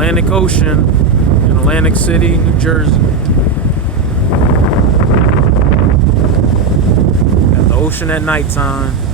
Atlantic Ocean in Atlantic City, New Jersey. Got the ocean at nighttime.